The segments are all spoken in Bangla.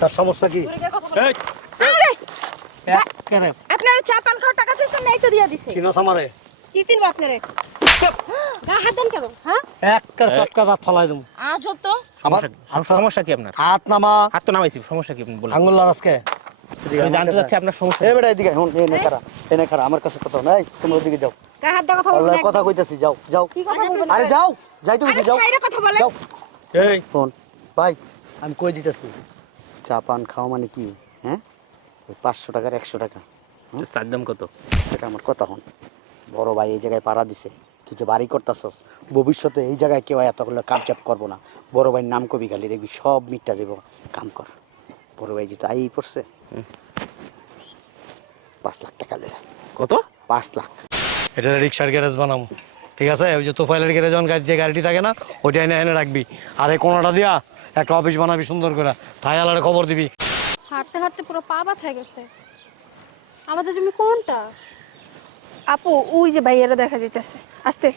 তার সমস্যা কি? এই, আরে! আপনারা চা পান খাওয়ার টাকা চাইছেন না এই তো দিয়া দিছে। চিনস আমারে কি চিনবো আপনারে? গা হাত দেন কেন হ্যাঁ? একের চটকা দাঁত ফলাই দেবো। আজ তো। আবার সমস্যা- সমস্যা কি আপনার? হাত নামা। হাত তো নামাইছি সমস্যা কি আপনি বলুন? আঙ্গুল আমি জানতে চাচ্ছি আপনার সমস্যা এ কি? বেটা এদিকে হন এনে খারা এনে খারা আমার কাছে কথা নাই তোমরা ওদিকে যাও। গা হাত কথা না কথা কইতাছি যাও যাও। কি কথা বলবেন? আরে যাও যাইতে আরে বলছি যাও। ছাইরে কথা বলেন। যাও। এই। শোন ভাই। আমি কই দিতেছি? চা পান খাওয়া মানে কি? হ্যাঁ? ওই পাঁচশো টাকার একশো টাকা। তো চার দাম কত? সেটা আমার কথা হন। বড় ভাই এই জায়গায় পাড়া দিছে। তুই যে বাড়ি করতাছস ভবিষ্যতে এই জায়গায় কেউ এতগুলো কাপচাপ করব না। বড় ভাইয়ের নাম কবি খালি দেখবি সব মিটটা যাব কাম কর। বড় ভাই যেটা আই পড়ছে পাঁচ লাখ টাকা লেগে কত? পাঁচ লাখ। এটা রিক্সার গ্যারেজ বানাবো। ঠিক আছে? ওই যে তোফাইলের গ্যারেজ যখন যে গাড়িটি থাকে না ওইটা এনে এনে রাখবি। আর এই কোনোটা দিয়া একটা অফিস বানাবি সুন্দর করে। তাই আলারে খবর দিবি। হাঁটতে হাঁটতে পুরো পা ব্যথা গেছে। আমাদের জমি কোনটা? আপু ওই যে ভাইয়ারা দেখা যাইতেছে। আস্তে।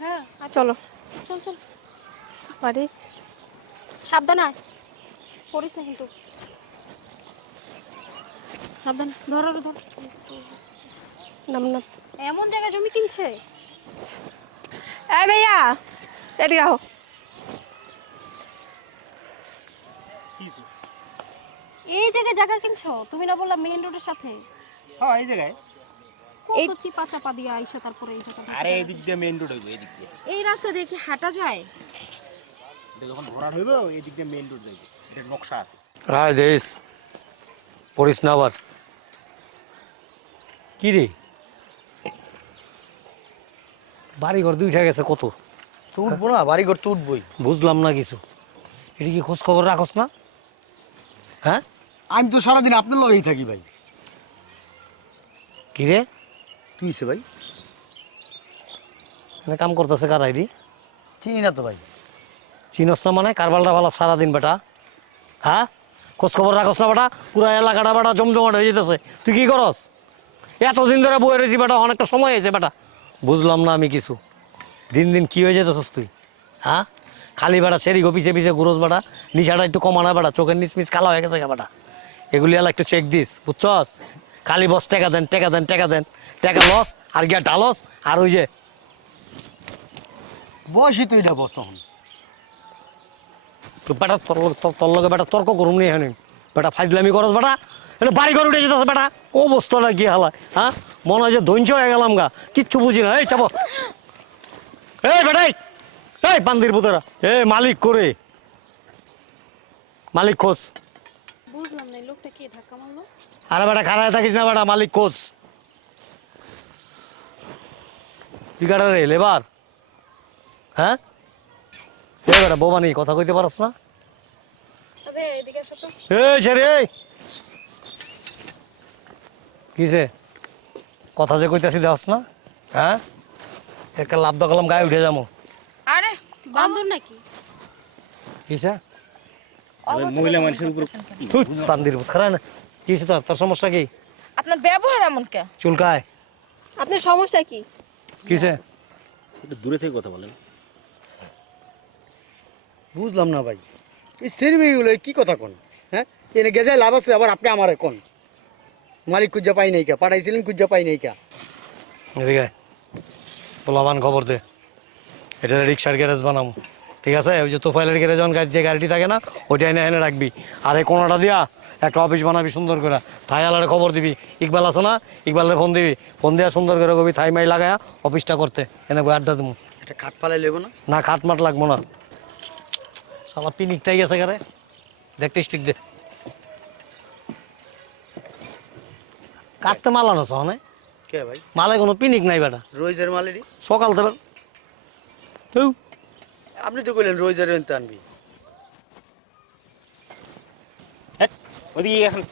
হ্যাঁ চলো। চল চল। বাড়ি। সাবধানে আয়। পড়িস না কিন্তু। সাবধানে ধর ধর নাম এমন জায়গায় জমি কিনছে? এই ভাইয়া এদিকে আহো। এই জায়গায় জায়গা কিনছো? তুমি না বললা মেইন রোডের সাথে? হ্যাঁ এই জায়গায়। এই চিপা চাপা দিয়ে আইসা তারপরে এই জায়গাটা আরে এই দিক দিয়ে মেইন রোড হইব এই দিক দিয়ে। এই রাস্তা দিয়ে কি হাঁটা যায়? এটা যখন ভরাট হইব এই দিক দিয়ে মেইন রোড যাইব। এটা নকশা আছে। আয় দেশ পড়িস না আবার। কি রে বাড়ি ঘর দুইটা গেছে কত? তো উঠবো না বাড়ি ঘর তো উঠবই। বুঝলাম না কিছু। এটা কি খোঁজ খবর রাখস না? হ্যাঁ? আমি তো সারাদিন আপনার লগেই থাকি ভাই। কি রে কি ভাই? মানে কাম করতেছে কার আইডি? চিনি না তো ভাই। চিনস না মানে? কারবালটা ভালো? সারাদিন বেটা। হ্যাঁ? খোঁজ খবর রাখস না বেটা? পুরো এলাকাটা বেটা জমজমাট হয়ে যেতেছে। তুই কি করস? এতদিন ধরে বয়ে রয়েছি বেটা, অনেকটা সময় হয়েছে বেটা। বুঝলাম না আমি কিছু। দিন দিন কি হয়ে যেতেছস তুই? হ্যাঁ? খালি বেড়া সেরি গো পিছে গুরস বেটা, নিশাটা একটু কমানা বেড়া চোখের নিচ মিচ কালা হয়ে গেছে বেটা। এগুলি এলা একটু চেক দিস, বুঝছস? খালি বস, টেকা দেন টেকা দেন টেকা দেন। টেকা লস, আর গিয়া ডালস আর ওই যে বয়সই তুই এটা বস বেটা তোর, তোর- লগে বেটা তর্ক করুম নি এখানে। বেটা ফাইজলামি করস বেটা বাড়ি ঘর উঠে যেতেছে বেটা। অবস্থাটা কি হালায় হ্যাঁ? মনে হয় যে ধৈর্য হয়ে গেলাম গা। কিচ্ছু বুঝি না। এই চাপো। এই বেটাই। এই পান্দির পুতরা। এ মালিক করে? মালিক খোঁজ। বুঝলাম না লোকটা কে? ধাক্কা মারলো? আরে বেটা খারাপ থাকিস না বেটা মালিক খোঁজ। তুই কাটা রে লেবার? হ্যাঁ? এ বেটা বোবানি কথা কইতে পারস না? এই ছেড়ে এই। কিসে কথা যে কইতাছি দেওয়াস না হ্যাঁ? একটা লাভ দখলাম গায়ে উঠে যাব। আরে বান্দর নাকি? কিসে আরে মহিলা মানুষের উপর পান্দির খারাপ না। কিসে তোর তোর সমস্যা কি? আপনার ব্যবহার এমন কে চুলকায়। আপনার সমস্যা কি? কিসে একটু দূরে থেকে কথা বলেন। বুঝলাম না ভাই। এই সেরিমেগুলো কি কথা কোন? হ্যাঁ? এনে গেজায় লাভ আছে আবার আপনি আমারে কোন। মালিক কুজ্জা পাই নাই কা পাঠাইছিলেন কুজ্জা পাই নাই কা। এদিকে পোলাবান খবর দে। এটা রিক্সার গ্যারেজ বানাবো ঠিক আছে? ওই যে তোফাইলের গ্যারেজ যখন গাড়ি- যে গাড়িটি থাকে না ওইটা এনে এনে রাখবি। আর এই কোনোটা দিয়া একটা অফিস বানাবি সুন্দর করে। থাই আলারে খবর দিবি। ইকবাল আছে না? ইকবালের ফোন দিবি। ফোন দিয়া সুন্দর করে কবি থাই মাই লাগায়া অফিসটা করতে। এনে আড্ডা দেবো এটা কাঠ পালাই লেবো না? না কাটমাট লাগবো না। সালা পিনিকটাই গেছে গারে দেখতে স্টিক দে। কাটতে মালানো সহনে কে ভাই? মালে কোনো পিনিক নাই বেটা। রোজের মালেরই সকাল থেকে তো আপনি তো কইলেন রোজের এনতে আনবি। ওদিকে এখন।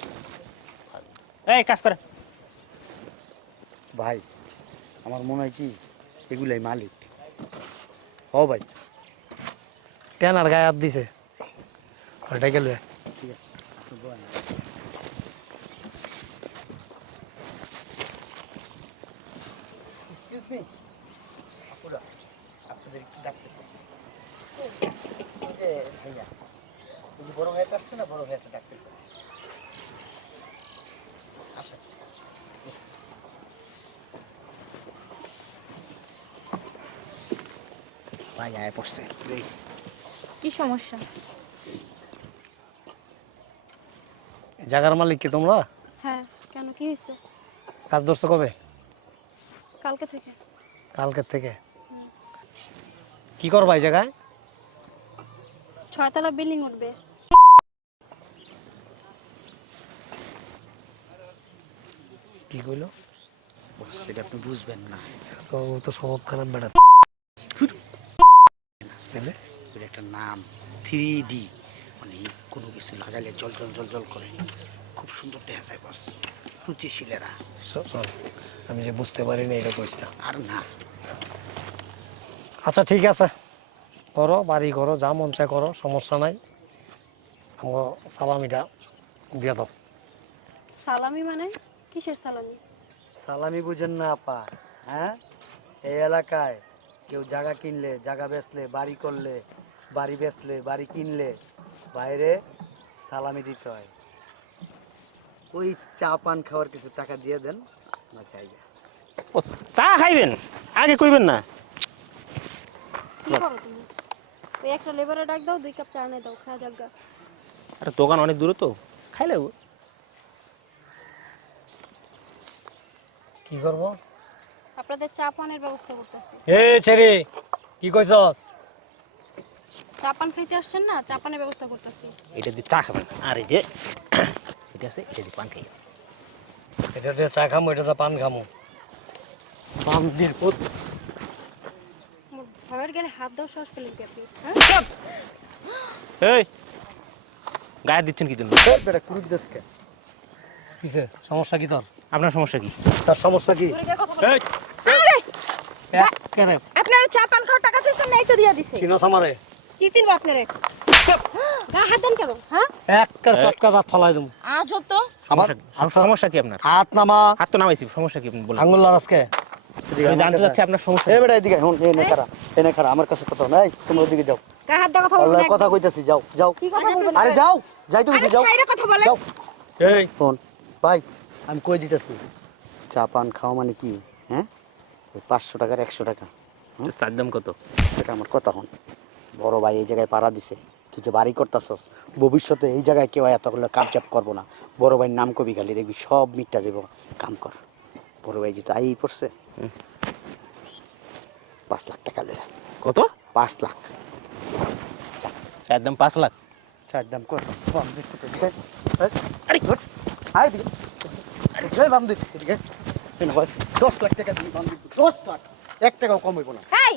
এই কাজ করে। ভাই আমার মনে হয় কি এগুলাই মালিক। হ ভাই। টেনার গায়ে হাত দিছে। ওটাই গেল। ঠিক আছে আপনি বলেন। Excuse me. আপুরা, আপনাদের একটু ডাকতেছে ওই যে ভাইয়া ওই যে বড় ভাইয়াটা আসছে না বড় ভাইয়াটা ডাকতেছে। আসে ভাই আয় পড়ছে কি সমস্যা? জায়গার মালিক কি তোমরা? হ্যাঁ কেন? কি হয়েছে? কাজ ধরছো কবে? কালকে থেকে। কালকের থেকে? কি করবা এই জায়গায়? ছয়তলা বিল্ডিং উঠবে। কি কইলো? সেটা আপনি বুঝবেন না। তো ও তো স্বভাব খারাপ বেড়া তাহলে? ওর একটা নাম থ্রি ডি মানে কোনো কিছু লাগাইলে জল জল জল জল করে। খুব সুন্দর দেখা যায় বস। রুচিশীলেরা। চ- চল আমি যে বুঝতে পারিনি এটা কইস না। আর না। আচ্ছা ঠিক আছে। করো বাড়ি করো যা মন চায় করো সমস্যা নাই। আমার সালামিটা দিয়ে দাও। সালামি মানে? কিসের সালামি? সালামি বুঝেন না আপা হ্যাঁ? এই এলাকায় কেউ জায়গা কিনলে জায়গা বেচলে বাড়ি করলে বাড়ি বেচলে বাড়ি কিনলে বাইরে সালামি দিতে হয়। ওই চা পান খাওয়ার কিছু টাকা দিয়ে দেন না চাই ও চা খাইবেন? আগে কইবেন না। কি করো তুমি? ওই একটা লেবারে ডাক দাও দুই কাপ চা এনে দাও খাওয়া যাগা আরে দোকান অনেক দূরে তো খাইলে কি করব? আপনাদের চা পানের ব্যবস্থা করতেছি। এ ছেড়ে কি কইছস? চা পান খাইতে আসছেন না? চা পানের ব্যবস্থা করতেছি। এটা দিয়ে চা খাবেন। আর এই যে এটা আছে এটা দিয়ে পান খাই। এটা দিয়ে চা খামো এটা দিয়ে পান খামো। পান দিয়ে পুত মোর ভয়ের জ্ঞানে হাত দেওয়ার সাহস পেলেন কি আপনি? হ্যাঁ? এই! গায়ে দিচ্ছেন কি জন্য? বেটা কুড়ি দেশকে কিসে? সমস্যা কি তোর? আপনার সমস্যা কি? তার সমস্যা কি? এই, আরে! একেবারে আপনারা চা পান খাওয়ার টাকা চাইছেন না তো দিয়া দিছে। চিনস আমারে কি চিনবো আপনারে? গা হাত দেন কেন হ্যাঁ? একের চটকা দাঁত ফলাই দেবো। আজব তো। সমস্যা- সমস্যা কি আপনার? হাত নামা। হাত তো নামাইছি সমস্যা কি আপনি বলেন? আঙ্গুল লাগাসকে জানতে চাচ্ছি আপনার সমস্যা এ বেটা এদিকে হুন এনে খারা এনে খারা আমার কাছে কথা নাই তুমি ওদিকে যাও। হাত কথা কইতাছি যাও যাও। কি কথা বলবেন আরে যাও যাই তুমি যাও। কথা যাও। এই। ভাই আমি কই দিতেছি? চা পান খাওয়া মানে কি? হ্যাঁ? ওই পাঁচশো টাকার একশো টাকা। চার দাম কত? সেটা আমার কথা হন। বড় ভাই এই জায়গায় পাড়া দিছে। তুই যে বাড়ি করতাছস ভবিষ্যতে এই জায়গায় কেউ এতগুলো কাম চাপ করব না। বড় ভাইয়ের নাম কবি খালি দেখবি সব মিটটা যাব কাম কর। বড় ভাই যেটা আই পড়ছে পাঁচ লাখ টাকা লেরা কত? পাঁচ লাখ। চার দাম পাঁচ লাখ? চার দাম কত? দিক। এই, আরে আয় এদিকে। এদিকে, বাম দিক থেকে এদিকে। এই ভাই, দশ লাখ টাকা দিবি বাম দিক থেকে। দশ লাখ এক টাকাও কম হইব না। এই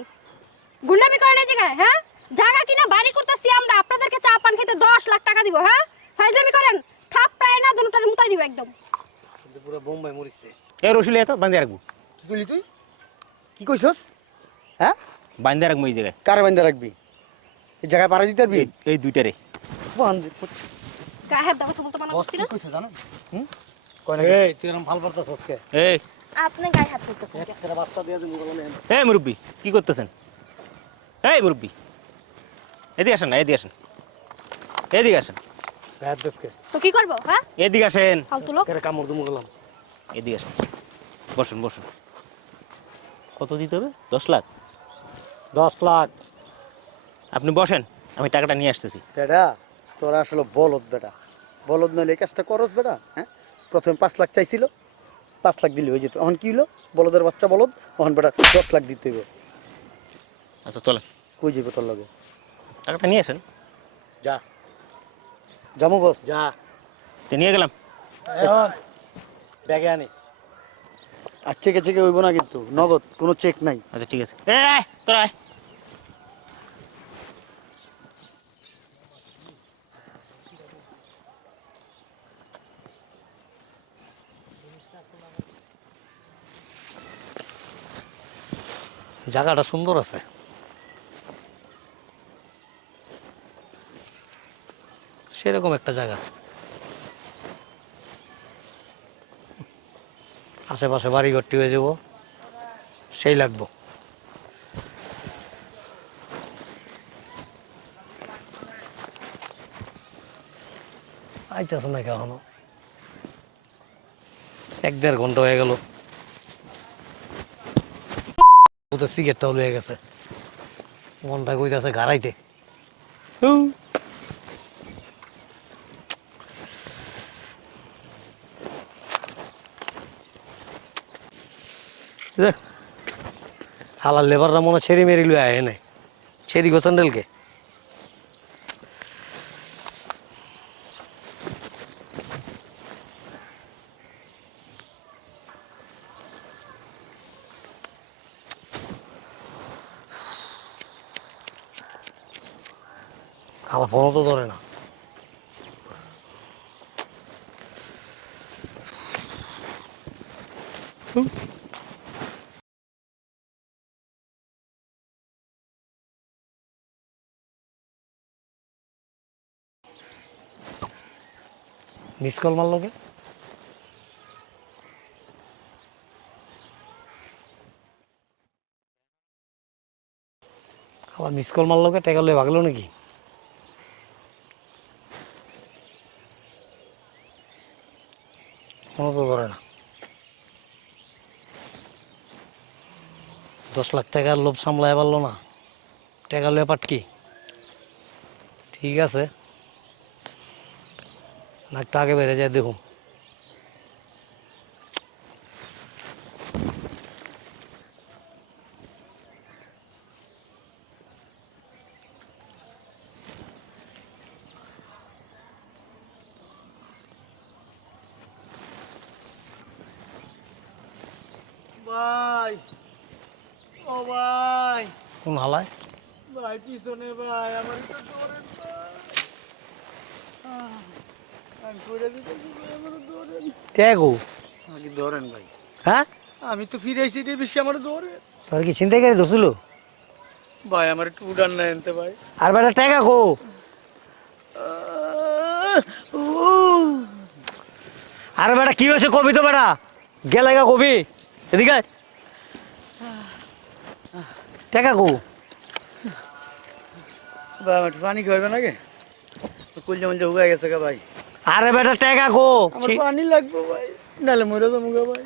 গুন্ডামি করেন এই জায়গায় হ্যাঁ? জায়গা কিনা বাড়ি করতেছি আমরা আপনাদেরকে চা পান খেতে দশ লাখ টাকা দিব হ্যাঁ? ফাইজলামি করেন থাপ প্রায় না দুটার মুতাই দিব একদম। কিন্তু পুরো বোম্বাই মরিছে। এ রসিলে এত বান্ধে রাখব। কি কইলি তুই? কি কইছস? হ্যাঁ? বান্ধে রাখব এই জায়গায়। কার বান্ধা রাখবি? এই জায়গায় পাড়া দিতে পারবি? এই- এই দুইটারে। বান্ধ দেওয়া কথা বলতে মানা করছি না। কইছে জানো? হুম? কয় না এই তুই এরকম ভালো পারতাছস কে এই। আপনি গায়ে হাত তুলতেছেন একটা বাচ্চা দিয়ে দেবো বলে এই মুরব্বী কি করতেছেন? এই মুরব্বী। এদিকে আসেন না এদিকে আসেন। এদিকে আসেন। ব্যাট দেশকে তো কি করব হ্যাঁ? এদিকে আসেন। ফালতু লোক। কেরে কামড় দুমু গেলাম এদিকে আসেন। বসুন বসুন। কত দিতে হবে? দশ লাখ? দশ লাখ। আপনি বসেন আমি টাকাটা নিয়ে আসতেছি। বেটা তোরা আসলে বলদ বেটা। বলদ নইলে এই কাজটা করস বেটা হ্যাঁ? প্রথমে পাঁচ লাখ চাইছিল পাঁচ লাখ দিলে হয়ে যেত। এখন কি হলো বলদের বাচ্চা বলদ এখন বেটা দশ লাখ দিতে হইব আচ্ছা চলে। কই যাব তোর লগে? টাকাটা নিয়ে আসেন। যা। জামু বস। যা। তো নিয়ে গেলাম। ব্যাগে আনিস। আর চেকে চেকে হইব না কিন্তু নগদ কোনো চেক নাই। আচ্ছা ঠিক আছে। এ আয়, তোরা জায়গাটা সুন্দর আছে। সেরকম একটা জায়গা। আশেপাশে বাড়িঘরটি হয়ে যাব। সেই লাগবো। আইতেছে না এখনও এক দেড় ঘণ্টা হয়ে গেল। ওদের সিগারেটটাও লয়ে গেছে। মনটা কইতাছে গাড়াইতে। হালার লেবাররা মনে ছেড়ে ছেড়ি মেরি লুয়ে আয় নাই ছেড়ি গো হালা ফোনও তো ধরে না। মিস কল মারলো কে? আবার মিস কল মারলো কে? টেকা লয়ে ভাগলো নাকি কোনো তো ধরে না দশ লাখ টাকার লোভ সামলায় পারল না। টাকা লোয়া পাটকি ঠিক আছে। নাকটা আগে বেড়ে যায়, দেখুন ভাই ও ভাই। কোন হালায়? ভাই পিছনে ভাই আমার একটু ধরেন আমি করে দিতেছি ভাই, আমার ধরেন। ট্যাগো আমাকে ধরেন ভাই। হ্যাঁ? আমি তো ফিরে আইছি রে বেশি আমার ধরেন তোর কি চিন্তা করে ভাই আমার একটু উড়ান না এনতে ভাই। আর বেটা টাকা কো আর বেটা কি হয়েছে কবি তো বেটা? গেলে গা কবি। এদিকে। টাকা কো। একটু পানি খাইবে নাকি? কুলজা মুলজা উগাই গেছে গা ভাই। আরে বেটা টাকা কো। আমার পানি লাগবে ভাই। নালে মরে যাব গা ভাই।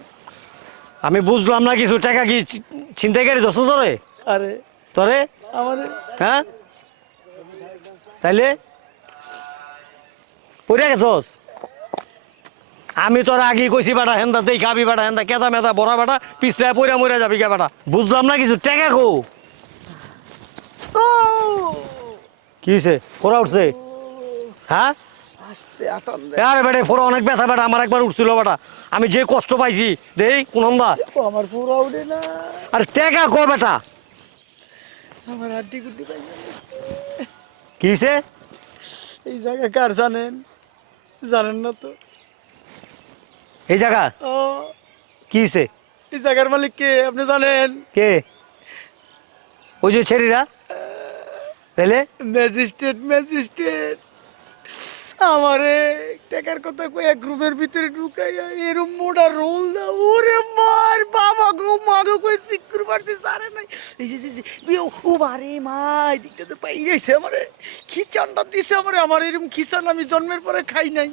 আমি বুঝলাম না কিছু। টাকা কি চিন্তা করে দোষ তোরে? আরে। তোরে? আমার? হ্যাঁ? তাইলে? পড়ে গেছস? আমি তোর আগে কইছি বেটা হেন্দা দেই খাবি বেটা হেন্দা কেদা মেদা বড়া বেটা পিছলে পড়ে মরে যাবি কে বেটা। বুঝলাম না কিছু। টাকা কো। কি হয়েছে ফোরা উঠছে। হ্যাঁ? আরে বেটা অনেক ব্যথা বেটা আমার একবার উঠছিল বেটা। আমি যে কষ্ট পাইছি দেই আমার উঠে না। আরে টাকা কো বেটা। আমার হাড্ডি গুড্ডি কি হয়েছে এই জায়গা কার জানেন? জানেন না তো। এই জায়গা? ও। কি হয়েছে এই জায়গার মালিক কে? আপনি জানেন? কে? ওই যে ছেড়িরা তাইলে? Magistrate magistrate. আমারে টাকার কথা কই এক রুমের ভিতরে ঢুকাইয়া এরম মোটা রোল দাও ওরে মার বাবা গো মা গো কই সিকুর মারছে সারে নাই। এই যে যে ও মারে মা এদিকটা তো পাই গেছে আমারে। খিচানটা দিছে আমারে আমার এরকম খিচান আমি জন্মের পরে খাই নাই।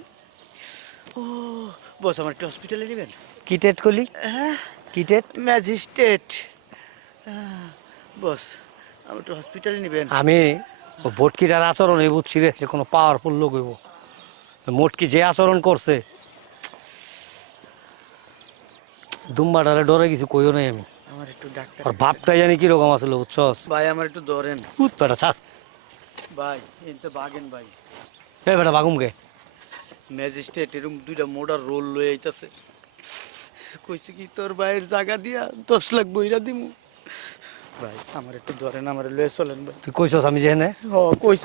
ও বস আমার একটু হসপিটালে নেবেন? কি টেট করলি? হ্যাঁ? কি টেট? ম্যাজিস্ট্রেট। বস। আমি একটু হসপিটালে নেবেন। আমি আচরণ এই বুঝছি রে সে কোনো পাওয়ারফুল লোক হইব। মোটকি যে আচরণ করছে দুম্বাটারে ডরে কিছু কইও নাই আমি। আমার একটু ডাক্তার আর ভাবটাই জানি কীরকম আসলে বুঝছস? ভাই আমার একটু ধরেন। উত বেটা ছাড়। ভাই এনতে বাগেন ভাই। এ বেটা বাগুমকে ম্যাজিস্ট্রেট এরকম দুইটা মোটার রোল লয়ে আইতাছে। কইছে কি তোর ভাইয়ের জায়গা দিয়া দশ লাখ বইরা দিমু। ভাই আমার একটু ধরেন আমার লয়ে চলেন ভাই। তুই কইছস আমি যেখানে ও কইছে।